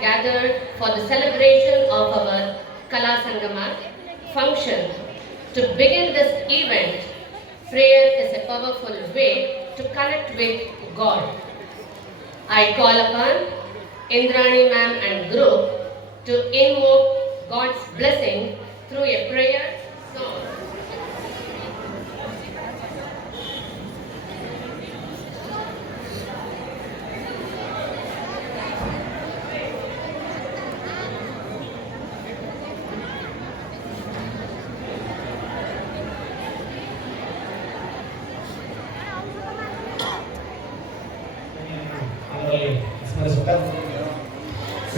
gathered for the celebration of our Kala Sangama function. To begin this event, prayer is a powerful way to connect with God. I call upon Indrani ma'am and group to invoke God's blessing through a prayer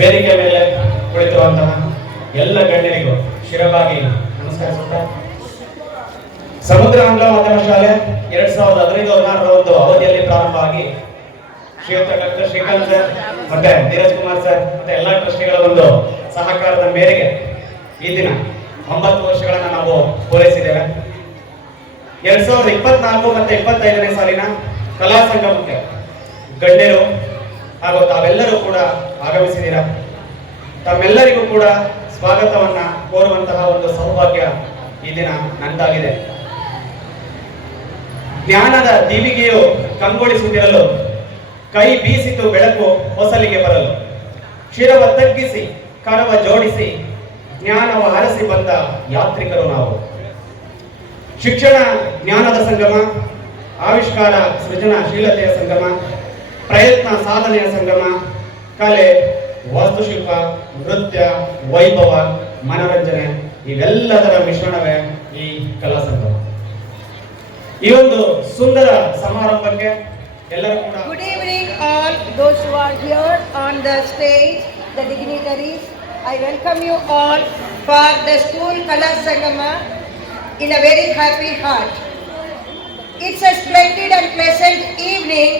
ವೇದಿಕೆ ಮೇಲೆ ಕುಳಿತಿರುವಂತಹ ಎಲ್ಲ ಗಣ್ಯರಿಗೂ ಶಿರಬಾಗಿ ನಮಸ್ಕರಿಸುತ್ತಾ ಸಮುದ್ರ ಆಂಗ್ಲ ಮಾಧ್ಯಮ ಶಾಲೆ ಎರಡ್ ಸಾವಿರದ ಹದಿನೈದು ಹದಿನಾರರ ಒಂದು ಅವಧಿಯಲ್ಲಿ ಪ್ರಾರಂಭ ಆಗಿ ಶ್ರೀಯುತ ಡಾಕ್ಟರ್ ಶ್ರೀಕಾಂತ್ ಸರ್ ಮತ್ತೆ ಧೀರಜ್ ಕುಮಾರ್ ಸರ್ ಮತ್ತೆ ಎಲ್ಲಾ ಟ್ರಸ್ಟಿಗಳ ಒಂದು ಸಹಕಾರದ ಮೇರೆಗೆ ಈ ದಿನ ಒಂಬತ್ತು ವರ್ಷಗಳನ್ನ ನಾವು ಪೂರೈಸಿದ್ದೇವೆ. ಎರಡ್ ಸಾವಿರದ ಇಪ್ಪತ್ನಾಲ್ಕು ಮತ್ತೆ ಇಪ್ಪತ್ತೈದನೇ ಸಾಲಿನ ಕಲಾ ಸಂಗಮಕ್ಕೆ ಗಣ್ಯರು ಹಾಗೂ ತಾವೆಲ್ಲರೂ ಕೂಡ ಆಗಮಿಸಿದ್ದೀರಾ? ತಮ್ಮೆಲ್ಲರಿಗೂ ಕೂಡ ಸ್ವಾಗತವನ್ನ ಕೋರುವಂತಹ ಒಂದು ಸೌಭಾಗ್ಯ ಈ ದಿನ ನಂದಾಗಿದೆ ಜ್ಞಾನದ ದೀವಿಗೆಯು ಕಂಗೊಳಿಸುತ್ತಿರಲು, ಕೈ ಬೀಸಿತು ಬೆಳಕು ಹೊಸಲಿಗೆ ಬರಲು. ಶಿರವ ತಗ್ಗಿಸಿ, ಕರವ ಜೋಡಿಸಿ, ಜ್ಞಾನವ ಹರಸಿ ಬಂದ ಯಾತ್ರಿಕರು ನಾವು. ಶಿಕ್ಷಣ, ಜ್ಞಾನದ ಸಂಗಮ, ಆವಿಷ್ಕಾರ, ಸೃಜನಶೀಲತೆಯ ಸಂಗಮ ಪ್ರಯತ್ನ ಸಾಧನೆಯ ಸಂಗಮ, ಕಲೆ, ವಾಸ್ತುಶಿಲ್ಪ, ನೃತ್ಯ, ವೈಭವ, ಮನೋರಂಜನೆ, ಇವೆಲ್ಲದರ ಮಿಶ್ರಣವೇ ಈ ಕಲಾ ಸಂಗಮ. ಈ ಒಂದು ಸುಂದರ ಸಮಾರಂಭಕ್ಕೆ good evening all those here on the stage the dignitaries I welcome you all for the school Kala Sangama in a very happy heart it's a splendid and pleasant evening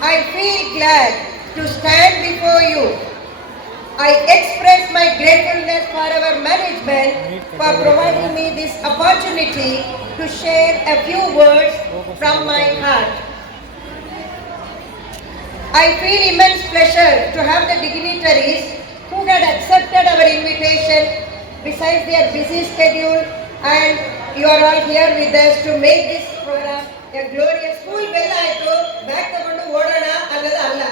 I feel glad to stand before you. I express my gratefulness for our management for providing me this opportunity to share a few words from my heart. I feel immense pleasure to have the dignitaries who had accepted our invitation besides their busy schedule and you are all here with us to make this program a glorious full bell I to back ಓಡೋಣ ಅನ್ನೋದು ಅಲ್ಲ.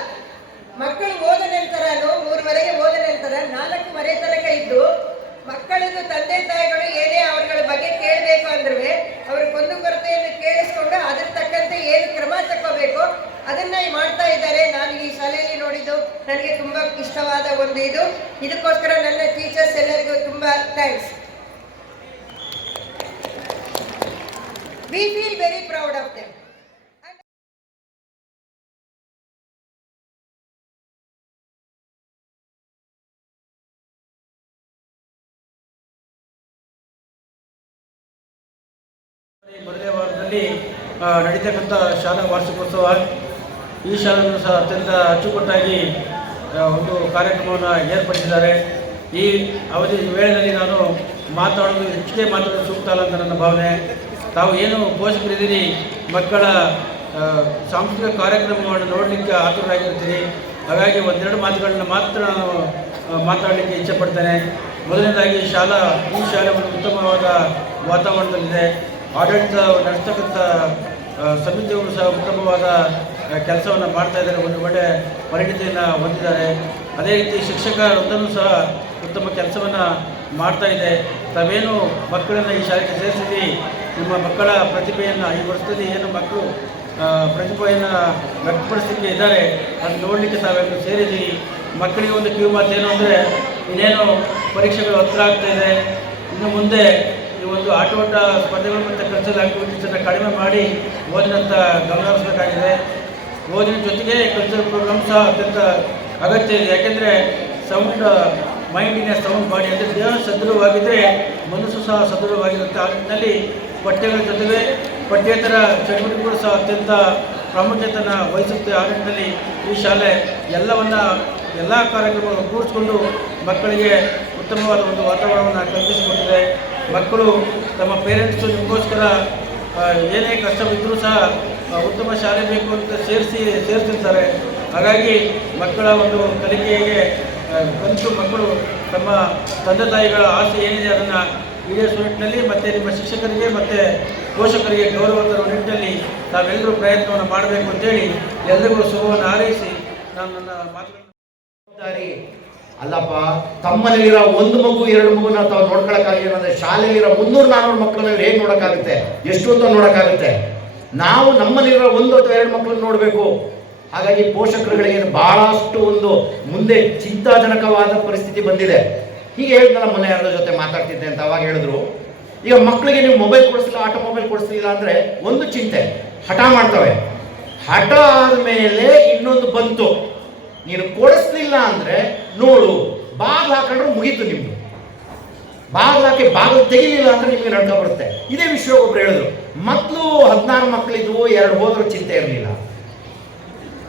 ಮಕ್ಕಳು ಓದ ನಂತರನು ಮೂರುವರೆಗೆ ಓದ ನಂತರ ಮರೆ ತನಕ ಇದ್ದು ಮಕ್ಕಳದು ತಂದೆ ತಾಯಿಗಳು ಏನೇ ಅವರುಗಳ ಬಗ್ಗೆ ಕೇಳಬೇಕು ಅಂದ್ರೆ ಅವ್ರ ಕೊಂದು ಕೊರತೆಯನ್ನು ಕೇಳಿಸ್ಕೊಂಡು ಅದ್ರ ತಕ್ಕಂತೆ ಏನು ಕ್ರಮ ತಕ್ಕೋಬೇಕು ಅದನ್ನ ಮಾಡ್ತಾ ಇದ್ದಾರೆ. ನಾನು ಈ ಶಾಲೆಯಲ್ಲಿ ನೋಡಿದ್ದು ನನಗೆ ತುಂಬಾ ಇಷ್ಟವಾದ ಒಂದು ಇದು. ಇದಕ್ಕೋಸ್ಕರ ನನ್ನ ಟೀಚರ್ಸ್ ಎಲ್ಲರಿಗೂ ತುಂಬಾ thanks we feel very proud of ಮೊದಲನೇ ನಡೀತಕ್ಕಂಥ ಶಾಲಾ ವಾರ್ಷಿಕೋತ್ಸವ. ಈ ಶಾಲೆಯನ್ನು ಸಹ ಅತ್ಯಂತ ಅಚ್ಚುಕಟ್ಟಾಗಿ ಒಂದು ಕಾರ್ಯಕ್ರಮವನ್ನು ಏರ್ಪಡಿಸಿದ್ದಾರೆ. ಈ ಅವಧಿ ವೇಳೆಯಲ್ಲಿ ನಾನು ಮಾತಾಡೋದು ಹೆಚ್ಚಿಗೆ ಮಾತಾಡೋದು ಸೂಕ್ತ ಅಲ್ಲ ಅಂತ ನನ್ನ ಭಾವನೆ. ತಾವು ಏನು ಪೋಷಕರಿದ್ದೀರಿ ಮಕ್ಕಳ ಸಾಂಸ್ಕೃತಿಕ ಕಾರ್ಯಕ್ರಮವನ್ನು ನೋಡಲಿಕ್ಕೆ ಆತುರರಾಗಿರ್ತೀರಿ? ಹಾಗಾಗಿ ಒಂದೆರಡು ಮಾತುಗಳನ್ನ ಮಾತ್ರ ನಾನು ಮಾತಾಡಲಿಕ್ಕೆ ಇಚ್ಛೆಪಡ್ತೇನೆ ಮೊದಲನೇದಾಗಿ ಶಾಲಾ, ಈ ಶಾಲೆ ಒಂದು ಉತ್ತಮವಾದ ವಾತಾವರಣದಲ್ಲಿದೆ. ಆಡಳಿತ ನಡೆಸ್ತಕ್ಕಂಥ ಸಮಿತಿಯವರು ಸಹ ಉತ್ತಮವಾದ ಕೆಲಸವನ್ನು ಮಾಡ್ತಾ ಇದ್ದಾರೆ. ಒಂದು ಒಳ್ಳೆ ಪರಿಣಿತಿಯನ್ನು ಹೊಂದಿದ್ದಾರೆ. ಅದೇ ರೀತಿ ಶಿಕ್ಷಕ ವೃಂದನೂ ಸಹ ಉತ್ತಮ ಕೆಲಸವನ್ನು ಮಾಡ್ತಾ ಇದೆ. ತಾವೇನು ಮಕ್ಕಳನ್ನು ಈ ಶಾಲೆಗೆ ಸೇರಿಸಿದ್ರಿ ನಿಮ್ಮ ಮಕ್ಕಳ ಪ್ರತಿಭೆಯನ್ನು, ಈ ವರ್ಷದಲ್ಲಿ ಏನು ಮಕ್ಕಳು ಪ್ರತಿಭೆಯನ್ನು ವ್ಯಕ್ತಪಡಿಸಲಿಕ್ಕೆ ಇದ್ದಾರೆ? ಅದನ್ನು ನೋಡಲಿಕ್ಕೆ ತಾವೆಲ್ಲ ಸೇರಿದ್ದೀರಿ. ಮಕ್ಕಳಿಗೆ ಒಂದು ಕಿವಿ ಏನು ಅಂದರೆ, ಇನ್ನೇನು ಪರೀಕ್ಷೆಗಳು ಹತ್ರ ಆಗ್ತಾ ಇದೆ. ಇನ್ನು ಮುಂದೆ ಒಂದು ಆಟೋಟ ಸ್ಪರ್ಧೆಗಳು ಮತ್ತು ಖರ್ಚಲ್ಲಿ ಆಕ್ಟಿವಿಟೀಸನ್ನು ಕಡಿಮೆ ಮಾಡಿ ಓದಿನಂತ ಗಮನ ಹರಿಸಬೇಕಾಗಿದೆ ಓದಿನ ಜೊತೆಗೆ ಕಲ್ಚರ್ ಪ್ರೋಗ್ರಾಮ್ ಸಹ ಅತ್ಯಂತ ಅಗತ್ಯ ಇದೆ. ಯಾಕೆಂದರೆ ಸೌಂಡ್ ಮೈಂಡಿನ ಸೌಂಡ್ ಬಾಡಿ ಅಂದರೆ ದೇಹ ಸದೃಢವಾಗಿದ್ದರೆ ಮನಸ್ಸು ಸಹ ಸದೃಢವಾಗಿರುತ್ತೆ. ಆ ನಿಟ್ಟಿನಲ್ಲಿ ಪಠ್ಯಗಳ ಜೊತೆಗೆ ಪಠ್ಯೇತರ ಚಟುವಟಿಕೆಗಳು ಸಹ ಅತ್ಯಂತ ಪ್ರಾಮುಖ್ಯತೆಯನ್ನು ವಹಿಸುತ್ತೆ. ಆ ನಿಟ್ಟಿನಲ್ಲಿ ಈ ಶಾಲೆ ಎಲ್ಲವನ್ನ, ಎಲ್ಲ ಕಾರ್ಯಕ್ರಮಗಳನ್ನು ಕೂಡಿಸ್ಕೊಂಡು ಮಕ್ಕಳಿಗೆ ಉತ್ತಮವಾದ ಒಂದು ವಾತಾವರಣವನ್ನು ಕಲ್ಪಿಸಿಕೊಟ್ಟಿದೆ. ಮಕ್ಕಳು ತಮ್ಮ ಪೇರೆಂಟ್ಸು ನಿಮಗೋಸ್ಕರ ಏನೇ ಕಷ್ಟವಿದ್ದರೂ ಸಹ ಉತ್ತಮ ಶಾಲೆ ಬೇಕು ಅಂತ ಸೇರಿಸಿ ಸೇರಿಸಿರ್ತಾರೆ ಹಾಗಾಗಿ ಮಕ್ಕಳ ಒಂದು ಕಲಿಕೆಗೆ ಬಂತು ಮಕ್ಕಳು ತಮ್ಮ ತಂದೆ ತಾಯಿಗಳ ಆಸೆ ಏನಿದೆ ಅದನ್ನು ಈಡೇರಿಸುವ ನಿಟ್ಟಿನಲ್ಲಿ ಮತ್ತು ನಿಮ್ಮ ಶಿಕ್ಷಕರಿಗೆ ಮತ್ತು ಪೋಷಕರಿಗೆ ಗೌರವ ತರುವ ನಿಟ್ಟಿನಲ್ಲಿ ತಾವೆಲ್ಲರೂ ಪ್ರಯತ್ನವನ್ನು ಮಾಡಬೇಕು ಅಂತೇಳಿ ಎಲ್ಲರಿಗೂ ಶುಭವನ್ನು ಹಾರೈಸಿ ನಾನು ನನ್ನ ಜವಾಬ್ದಾರಿ ಅಲ್ಲಪ್ಪ ತಮ್ಮಲ್ಲಿರೋ ಒಂದು ಮಗು, ಎರಡು ಮಗುನ ತಾವು ನೋಡ್ಕೊಳಕ್ಕಾಗಿಲ್ಲ ಅಂದ್ರೆ ಶಾಲೆಯಲ್ಲಿರೋ ಮುನ್ನೂರು ನಾನ್ನೂರು ಮಕ್ಕಳನ್ನ ಹೇಗೆ ನೋಡೋಕ್ಕಾಗುತ್ತೆ? ಎಷ್ಟು ಅಂತ ನೋಡೋಕ್ಕಾಗುತ್ತೆ? ನಾವು ನಮ್ಮಲ್ಲಿರೋ ಒಂದು ಅಥವಾ ಎರಡು ಮಕ್ಕಳನ್ನ ನೋಡಬೇಕು. ಹಾಗಾಗಿ ಪೋಷಕರುಗಳಿಗೆ ಬಹಳಷ್ಟು ಒಂದು ಮುಂದೆ ಚಿಂತಾಜನಕವಾದ ಪರಿಸ್ಥಿತಿ ಬಂದಿದೆ. ಹೀಗೆ ಹೇಳಿದ್ನಲ್ಲ ಮೊನ್ನೆ ಯಾರ ಜೊತೆ ಮಾತಾಡ್ತಿದ್ದೆ ಅಂತ ಅವಾಗ ಹೇಳಿದ್ರು. ಈಗ ಮಕ್ಕಳಿಗೆ ನೀವು ಮೊಬೈಲ್ ಕೊಡಿಸಲಿಲ್ಲ, ಆಟೋಮೊಬೈಲ್ ಮೊಬೈಲ್ ಅಂದ್ರೆ ಒಂದು ಚಿಂತೆ, ಹಠ ಮಾಡ್ತವೆ. ಹಠ ಆದಮೇಲೆ ಇನ್ನೊಂದು ಬಂತು. ನೀನು ಕೊಡಿಸ್ಲಿಲ್ಲ ಅಂದ್ರೆ ನೋಡು, ಬಾಗಿಲು ಹಾಕೊಂಡ್ರೆ ಮುಗೀತು ನಿಮ್ದು. ಬಾಗಿಲು ಹಾಕಿ ಬಾಗಿಲು ತೆಗಿಲಿಲ್ಲ ಅಂದ್ರೆ ನಿಮಗೆ ನಡ್ಕ ಬರುತ್ತೆ. ಇದೇ ವಿಷಯ ಒಬ್ರು ಹೇಳಿದ್ರು. ಮಕ್ಕಳು ಹದಿನಾರು ಮಕ್ಕಳಿದ್ವು ಎರಡು ಹೋದ್ರು ಚಿಂತೆ ಇರಲಿಲ್ಲ.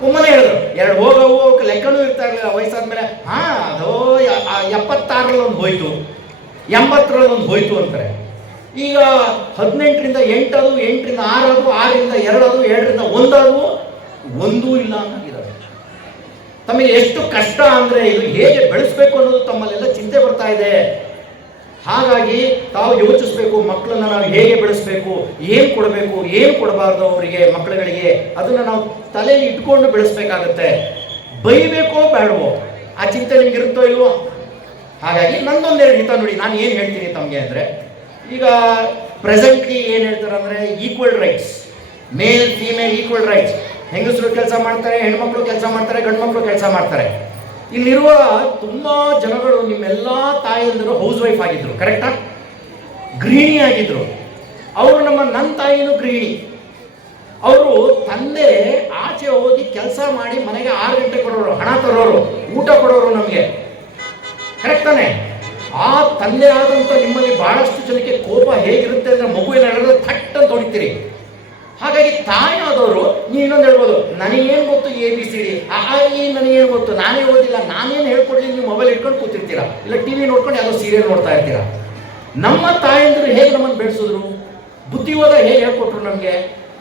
ಒಮ್ಮನೆ ಹೇಳಿದ್ರು, ಎರಡು ಹೋಗೋ ಲೆಕ್ಕನೂ ಇರ್ತಾ ಇರಲಿಲ್ಲ, ವಯಸ್ಸಾದ್ಮೇಲೆ, ಹಾ, ಅದೋ ಎಪ್ಪತ್ತಾರಲ್ಲಿ ಒಂದು ಹೋಯ್ತು. ಎಂಬತ್ತರಲ್ಲಿ ಒಂದು ಹೋಯ್ತು ಅಂತಾರೆ. ಈಗ ಹದಿನೆಂಟರಿಂದ ಎಂಟದು, ಎಂಟರಿಂದ ಆರದು, ಆರರಿಂದ ಎರಡದು, ಎರಡರಿಂದ ಒಂದಾದವು ಒಂದೂ ಇಲ್ಲ ಅನ್ನೋದಿದ್ದಾರೆ ತಮಗೆ ಎಷ್ಟು ಕಷ್ಟ ಅಂದರೆ ಇದು ಹೇಗೆ ಬೆಳೆಸಬೇಕು ಅನ್ನೋದು ತಮ್ಮಲ್ಲೆಲ್ಲ ಚಿಂತೆ ಬರ್ತಾ ಇದೆ. ಹಾಗಾಗಿ ತಾವು ಯೋಚಿಸ್ಬೇಕು, ಮಕ್ಕಳನ್ನ ನಾವು ಹೇಗೆ ಬೆಳೆಸಬೇಕು, ಏನು ಕೊಡಬೇಕು, ಏನು ಕೊಡಬಾರ್ದು ಅವರಿಗೆ, ಮಕ್ಕಳುಗಳಿಗೆ, ಅದನ್ನ ನಾವು ತಲೆಯಲ್ಲಿ ಇಟ್ಕೊಂಡು ಬೆಳೆಸ್ಬೇಕಾಗತ್ತೆ. ಬೈಬೇಕೋ ಬೇಡವೋ, ಆ ಚಿಂತೆ ನಿಮ್ಗೆ ಇರುತ್ತೋ ಇಲ್ವೋ? ಹಾಗಾಗಿ ನಂದೊಂದೆರಡು ಹಿತ ನೋಡಿ, ನಾನು ಏನು ಹೇಳ್ತೀನಿ ತಮಗೆ ಅಂದರೆ, ಈಗ ಪ್ರೆಸೆಂಟ್ಲಿ ಏನು ಹೇಳ್ತಾರೆ ಅಂದರೆ equal rights male female equal rights ಹೆಂಗಸರು ಕೆಲಸ ಮಾಡ್ತಾರೆ, ಹೆಣ್ಮಕ್ಳು ಕೆಲಸ ಮಾಡ್ತಾರೆ ಗಂಡು ಮಕ್ಕಳು ಕೆಲಸ ಮಾಡ್ತಾರೆ. ಇಲ್ಲಿರುವ ತುಂಬಾ ಜನಗಳು ನಿಮ್ಮೆಲ್ಲ ತಾಯಿಯಂದರು ಹೌಸ್ ವೈಫ್ ಆಗಿದ್ರು ಕರೆಕ್ಟಾ ಗೃಹಿಣಿ ಆಗಿದ್ರು. ಅವರು ನಮ್ಮ ನನ್ನ ತಾಯಿನೂ ಗೃಹಿಣಿ. ಅವರು ತಂದೆ ಆಚೆ ಹೋಗಿ ಕೆಲಸ ಮಾಡಿ ಮನೆಗೆ ಆರು ಗಂಟೆ ಕೊಡೋರು ಹಣ ತರೋರು, ಊಟ ಕೊಡೋರು ನಮಗೆ. ಕರೆಕ್ಟ್ ತಾನೆ? ಆ ತಂದೆ ಆದಂಥ ನಿಮ್ಮಲ್ಲಿ ಬಹಳಷ್ಟು ಜನಕ್ಕೆ ಕೋಪ ಹೇಗಿರುತ್ತೆ ಅಂದ್ರೆ ಮಗುವಿನ ಹೇಳಿದ್ರೆ ಥಟ್ ಅಂತ ಹೊಡಿತೀರಿ. ಹಾಗಾಗಿ ತಾಯಿ ಆದವರು ಇನ್ನೊಂದು ಹೇಳ್ಬೋದು, ನನಗೇನು ಗೊತ್ತು ಎ ಬಿ ಸಿ ಡಿ ಆ ನನಗೇನು ಗೊತ್ತು? ನಾನೇ ಓದಿಲ್ಲ, ನಾನೇನು ಹೇಳ್ಕೊಡ್ಲಿ ನೀವು ಮೊಬೈಲ್ ಇಟ್ಕೊಂಡು ಕೂತಿರ್ತೀರಾ? ಇಲ್ಲ ಟಿ ವಿ ನೋಡ್ಕೊಂಡು ಯಾವುದೋ ಸೀರಿಯಲ್ ನೋಡ್ತಾ ಇರ್ತೀರಾ? ನಮ್ಮ ತಾಯಂದಿರು ಹೇಗೆ ನಮ್ಮನ್ನು ಬೆಳೆಸಿದ್ರು? ಬುದ್ಧಿವಾದ ಹೇಗೆ ಹೇಳ್ಕೊಟ್ರು ನಮಗೆ?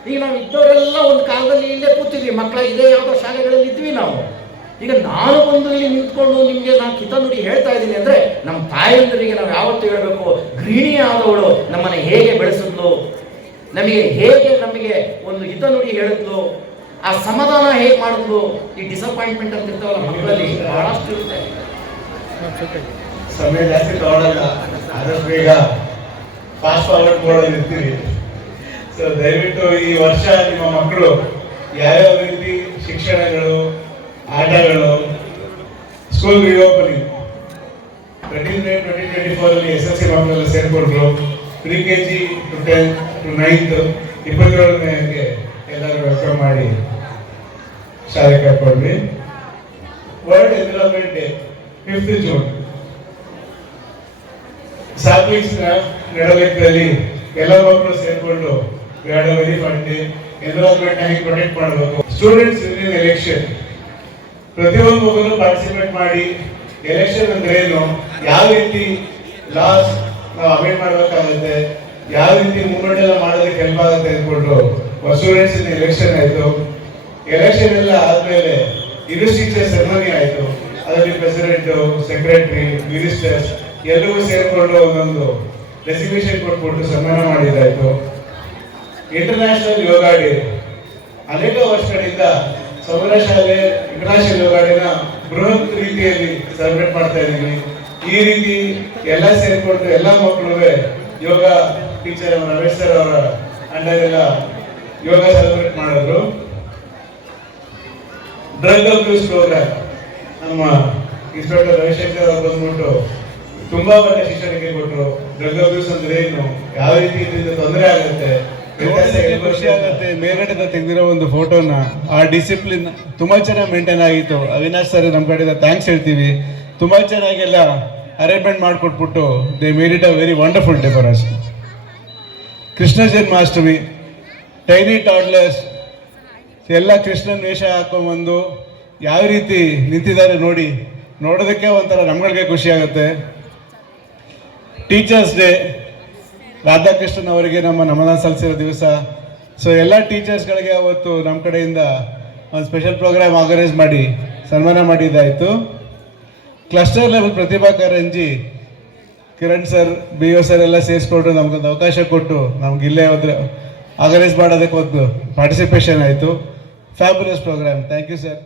ಈಗ ನಾವು ಇದ್ದವರೆಲ್ಲ ಒಂದು ಕಾಲದಲ್ಲಿ ಇಲ್ಲೇ ಕೂತಿದ್ವಿ ಮಕ್ಕಳ ಇದೇ ಯಾವುದೋ ಶಾಲೆಗಳಲ್ಲಿ ಇದ್ವಿ ನಾವು. ಈಗ ನಾನು ಬಂದು ಇಲ್ಲಿ ನಿಂತ್ಕೊಂಡು ನಿಮಗೆ ನಾನು ಕಿತ ನುಡಿ ಹೇಳ್ತಾ ಇದ್ದೀನಿ ಅಂದರೆ ನಮ್ಮ ತಾಯಂದರಿಗೆ ನಾವು ಯಾವತ್ತು ಹೇಳಬೇಕು? ಗೃಹಿಣಿ ಆದವಳು ನಮ್ಮನ್ನು ಹೇಗೆ ಬೆಳೆಸಿದ್ಲು? ನಮಗೆ ಹೇಗೆ ನಮಗೆ ಒಂದು ಹಿತ ನುಡಿ ಹೇಳಿದ್ಲು ಆ ಸಮಾಧಾನ ಹೇಗೆ ಮಾಡಿದ್ಲು ಈ ಡಿಸಪಾಯಿಂಟ್ಮೆಂಟ್ ಅಂತ ಇರ್ತಾವಲ್ಲ ಮಕ್ಕಳಲ್ಲಿ ಬಹಳಷ್ಟು ಇರುತ್ತೆ. ಸಮಯ ಜಾಸ್ತಿ ತಗೊಳ್ಳಲ್ಲ ಆದಷ್ಟು ಬೇಗ ಫಾಸ್ಟ್ ಫಾರ್ವರ್ಡ್ ಮಾಡೋದು ಇರ್ತೀವಿ ಸೊ ದಯವಿಟ್ಟು ಈ ವರ್ಷ ನಿಮ್ಮ ಮಕ್ಕಳು ಯಾವ್ಯಾವ ರೀತಿ ಶಿಕ್ಷಣಗಳು, ಆಟಗಳು school reopening twenty twenty twenty four ಅಲ್ಲಿ ಎಸ್ ಎಸ್ ಸಿ ಮಕ್ಕಳೆಲ್ಲ ಸೇರ್ಕೊಂಡ್ರು pre K G to ten to ninth, ಇಪ್ಪತ್ತೇಳನೇ ಎಲ್ಲರೂ ವೆಲ್ಕಮ್ ಮಾಡಿ ಶಾಲೆ ಕರ್ಕೊಂಡ್ವಿ. World environment day fifth June ಸಾತ್ವಿಕ್ಸ್ ನಡವಳಿಕೆಯಲ್ಲಿ ಎಲ್ಲ ಮಕ್ಕಳು ಸೇರ್ಕೊಂಡು ವೆರಿ ಮಾಡಿ ಎನ್ವಿರಾನ್ಮೆಂಟ್ ಆಗಿ ಪ್ರೊಟೆಕ್ಟ್ ಮಾಡಬೇಕು. ಸ್ಟೂಡೆಂಟ್ಸ್ ಇನ್ ಎಲೆಕ್ಷನ್ ಪ್ರತಿಯೊಂದು ಮಗನು ಪಾರ್ಟಿಸಿಪೇಟ್ ಮಾಡಿ ಎಲೆಕ್ಷನ್ ಅಂದ್ರೆ ಏನು? ಯಾವ ರೀತಿ ಲಾಸ್ ನಾವು ಅಮೆಂಡ್ ಮಾಡಬೇಕಾಗುತ್ತೆ? ಯಾವ ರೀತಿ ಮುಂಗಡೆ ಎಲ್ಲ ಮಾಡೋದಕ್ಕೆ ಹೆಲ್ಪ್ ಆಗುತ್ತೆ ಅಂದ್ಕೊಂಡು ಇನ್ ಎಲೆಕ್ಷನ್ ಆಯಿತು. ಎಲೆಕ್ಷನ್ ಎಲ್ಲ ಆದ್ಮೇಲೆ ಇನ್ವೆಸ್ಟಿಚರ್ ಸೆರೆಮನಿ ಆಯಿತು. ಅದರಲ್ಲಿ ಪ್ರೆಸಿಡೆಂಟ್ ಸೆಕ್ರೆಟರಿ ಮಿನಿಸ್ಟರ್ಸ್ ಎಲ್ಲರೂ ಸೇರಿಕೊಂಡು ಒಂದೊಂದು ರೆಸಿಗ್ನೇಷನ್ ಕೊಟ್ಬಿಟ್ಟು ಸನ್ಮಾನ ಮಾಡಿದ್ದಾಯ್ತು. ಇಂಟರ್ನ್ಯಾಷನಲ್ ಯೋಗ ಡೇ ಅನೇಕ ವರ್ಷಗಳಿಂದ ಸಮರ ಶಾಲೆ ಇಂಟರ್ನ್ಯಾಷನಲ್ ಯೋಗ ಡೇನ ಬೃಹತ್ ರೀತಿಯಲ್ಲಿ ಸೆಲೆಬ್ರೇಟ್ ಮಾಡ್ತಾ ಇದ್ದೀವಿ ಈ ರೀತಿ ಎಲ್ಲ ಸೇರಿಕೊಂಡು ಎಲ್ಲ ಮಕ್ಕಳು ಯೋಗ ಟೀಚರ್ ರಮೇಶ್ ಸರ್ ಅವರ ಅಂಡರ್ ಎಲ್ಲ ಯೋಗ ಸೆಲೆಬ್ರೇಟ್ ಮಾಡಿದ್ರು. ಡ್ರಗ್ ಅಬ್ಯೂಸ್ ಪ್ರೋಗ್ರಾಮ್ ನಮ್ಮ ಇನ್ಸ್ಪೆಕ್ಟರ್ ರವಿಶಂಕರ್ ಅವರು ಬಂದ್ಬಿಟ್ಟು ತುಂಬಾ ಒಳ್ಳೆ ಶಿಕ್ಷಣಕ್ಕೆ ಕೊಟ್ಟರು ಡ್ರಗ್ ಅಬ್ಯೂಸ್ ಅಂದ್ರೆ ಏನು? ಯಾವ ರೀತಿ ಇದರಿಂದ ತೊಂದರೆ ಆಗುತ್ತೆ? ಖುಷಿ ಆಗುತ್ತೆ? ತೆಗೆದಿರೋ ಒಂದು ಫೋಟೋನ ಆ ಡಿಸಿಪ್ಲಿನ್ ತುಂಬಾ ಚೆನ್ನಾಗಿ ಮೇಂಟೈನ್ ಆಗಿತ್ತು. ಅವಿನಾಶ್ ಸರ್ ನಮ್ಮ ಕಡೆಯಿಂದ ಥ್ಯಾಂಕ್ಸ್ ಹೇಳ್ತೀವಿ. ತುಂಬಾ ಚೆನ್ನಾಗೆಲ್ಲ arrangement ಮಾಡಿಕೊಟ್ಬಿಟ್ಟು they made it a very wonderful day for us Krishna Janmashtami tiny toddlers, ಎಲ್ಲ ಕೃಷ್ಣನ ವೇಷ ಹಾಕೊಂಡ್ಬಂದು ಯಾವ ರೀತಿ ನಿಂತಿದ್ದಾರೆ ನೋಡಿ, ನೋಡೋದಕ್ಕೆ ಒಂಥರ ನಮ್ಗಳಿಗೆ ಖುಷಿ ಆಗುತ್ತೆ. ಟೀಚರ್ಸ್ ಡೇ ರಾಧಾಕೃಷ್ಣನ್ ಅವರಿಗೆ ನಮ್ಮ ನಮನ ಸಲ್ಲಿಸಿರೋ ದಿವಸ. ಸೊ ಎಲ್ಲ ಟೀಚರ್ಸ್ಗಳಿಗೆ ಅವತ್ತು ನಮ್ಮ ಕಡೆಯಿಂದ ಒಂದು ಸ್ಪೆಷಲ್ ಪ್ರೋಗ್ರಾಮ್ ಆರ್ಗನೈಸ್ ಮಾಡಿ ಸನ್ಮಾನ ಮಾಡಿದ್ದಾಯಿತು. Cluster level Pratibha Karanji Kiran sir B O sir ಎಲ್ಲ ಸೇರಿಸ್ಕೊಟ್ಟು ನಮ್ಗೊಂದು ಅವಕಾಶ ಕೊಟ್ಟು ನಮ್ಗೆ ಇಲ್ಲೇ ಹೋದ್ರೆ ಆರ್ಗನೈಸ್ ಮಾಡೋದಕ್ಕೆ ಒಂದು ಪಾರ್ಟಿಸಿಪೇಷನ್ ಆಯಿತು. Fabulous program thank you sir